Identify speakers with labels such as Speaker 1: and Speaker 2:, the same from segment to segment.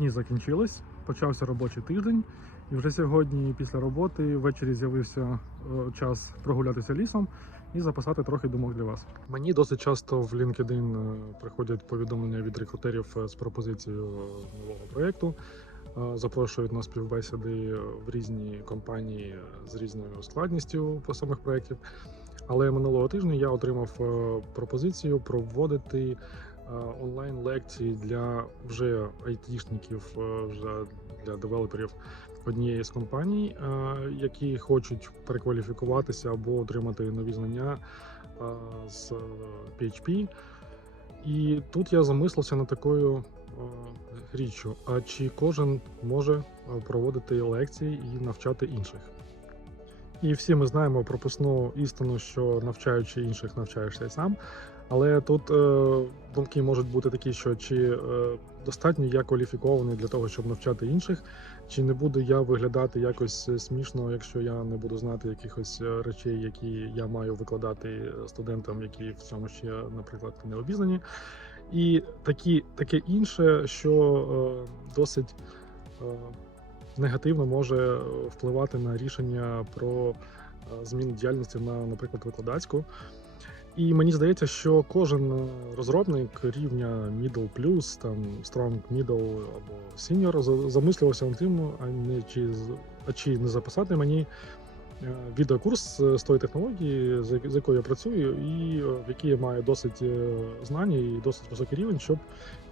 Speaker 1: Вихідні закінчились, почався робочий тиждень, і вже сьогодні, після роботи, ввечері з'явився е, час прогулятися лісом і записати трохи думок для вас. Мені досить часто в LinkedIn е, приходять повідомлення від рекрутерів е, з пропозицією нового проєкту. Запрошують на співбесіди в різні компанії з різною складністю по самих проєктів. Але минулого тижня я отримав пропозицію проводити онлайн-лекції для вже айтішників, е, для девелоперів однієї з компаній, е, які хочуть перекваліфікуватися або отримати нові знання е, з е, PHP. І тут я замислився над такою е, річчю: а чи кожен може е, проводити лекції і навчати інших? І всі ми знаємо прописну істину, що навчаючи інших, навчаєшся сам. Але тут е, думки можуть бути такі, що чи е, достатньо я кваліфікований для того, щоб навчати інших, чи не буду я виглядати якось е, смішно, якщо я не буду знати якихось е, речей, які я маю викладати студентам, які в цьому ще, наприклад, не обізнані. І такі, таке інше, що е, досить е, негативно може впливати на рішення про е, зміну діяльності на, наприклад, викладацьку. І мені здається, що кожен е, розробник рівня Middle Plus, там Strong Middle або Senior замислювався над тим, а не чи а чи не записати мені е, відеокурс з тої технології, з якою я працюю, і е, в якій я маю досить знання і досить високий рівень, щоб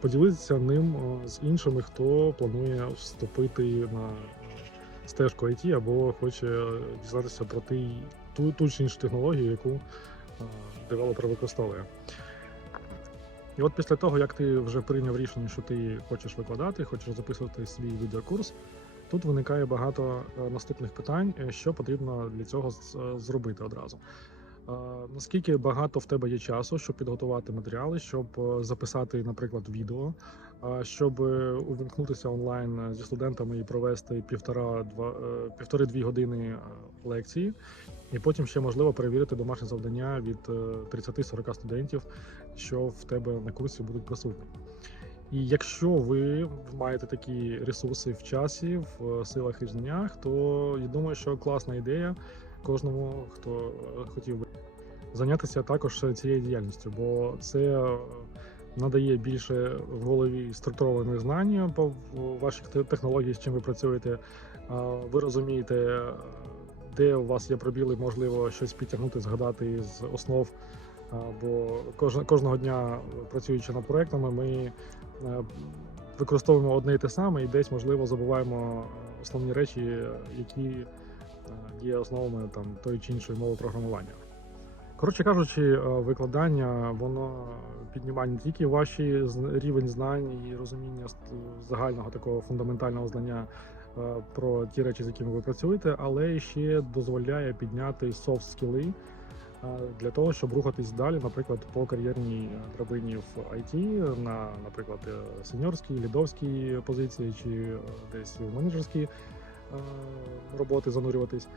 Speaker 1: поділитися ним з іншими, хто планує вступити на стежку IT або хоче дізнатися про ту, ту чи іншу технологію, яку девелопер використовує. І от після того, як ти вже прийняв рішення, що ти хочеш викладати, хочеш записувати свій відеокурс, тут виникає багато е, наступних питань, е, що потрібно для цього е, зробити одразу. Наскільки багато в тебе є часу, щоб підготувати матеріали, щоб записати, наприклад, відео, щоб увімкнутися онлайн зі студентами і провести півтора-два е, півтори-дві години лекції, і потім ще можливо перевірити домашнє завдання від е, 30-40 студентів, що в тебе на курсі будуть присутні. І якщо ви маєте такі ресурси в часі, в е, силах і знаннях, то я думаю, що класна ідея кожному, хто е, хотів би зайнятися також цією діяльністю, бо це е, надає більше в голові структурованих знань по ваших те- технологій, з чим ви працюєте. Ви розумієте, е, де у вас є пробіли, можливо, щось підтягнути, згадати з основ. Бо кожного дня, працюючи над проектами, ми е, використовуємо одне і те саме, і десь, можливо, забуваємо основні речі, які е, є основами там тої чи іншої мови програмування. Коротше кажучи, е, викладання воно піднімає не тільки ваші рівень знань і розуміння загального такого фундаментального знання про ті речі, з якими ви працюєте, але ще дозволяє підняти софт скіли для того, щоб рухатись далі, наприклад, по кар'єрній е, драбині в IT, на, наприклад, е, сеньорській, лідовській позиції чи е, десь у менеджерській е, роботи занурюватись.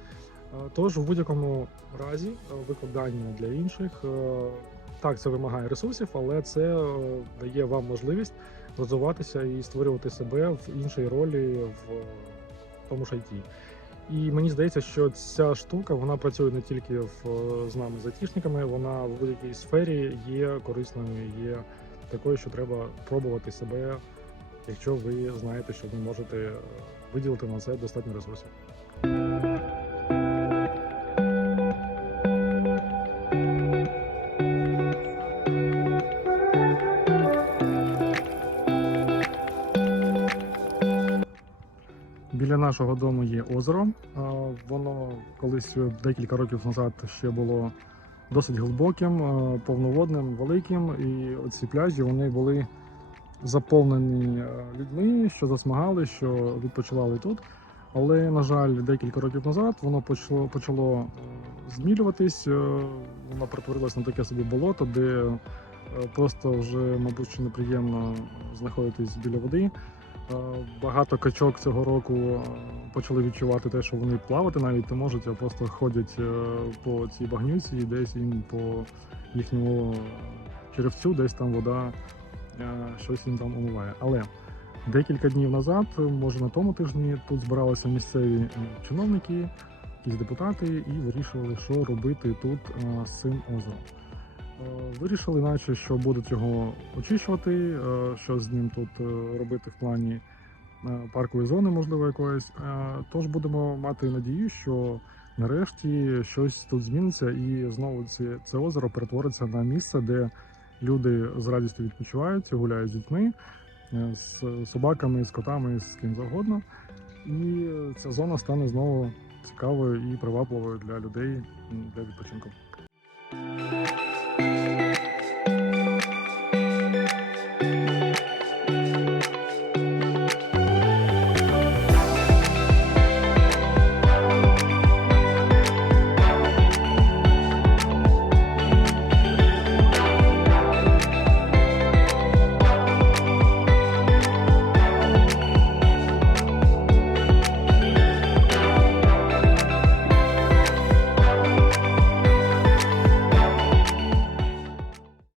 Speaker 1: Е, Тож, в будь-якому разі, е, викладання для інших е, так, це вимагає ресурсів, але це е, дає вам можливість розвиватися і створювати себе в іншій ролі в тому ж IT. І мені здається, що ця штука вона працює не тільки в, е, з нами з айтішниками, вона в будь-якій сфері є корисною, є такою, що треба пробувати себе, якщо ви знаєте, що ви можете е, виділити на це достатньо ресурсів. Біля нашого дому є озеро. Воно колись декілька років назад ще було досить глибоким, повноводним, великим. І оці пляжі вони були заповнені е, людьми, що засмагали, що відпочивали тут. Але, на жаль, декілька років назад воно почало почало е, змілюватись. е, Воно перетворилось на таке собі болото, де просто вже, мабуть, неприємно знаходитись біля води. Е, Багато качок цього року е, почали відчувати те, що вони плавати навіть не можуть, а просто ходять е, по цій багнюці, і десь їм по їхньому черевцю, десь там вода щось їм там омиває. Але Декілька днів назад, може на тому тижні, тут збиралися місцеві чиновники, якісь депутати, і вирішували, що робити тут з цим озером. Е, Вирішили, наче, що будуть його очищувати, е, що з ним тут е, робити в плані паркової зони, можливо, якоїсь. Тож будемо мати надію, що нарешті щось тут зміниться, і знову це, озеро перетвориться на місце, де люди з радістю відпочивають, гуляють з дітьми, з собаками, з котами, з ким завгодно. І ця зона стане знову цікавою і привабливою для людей для відпочинку.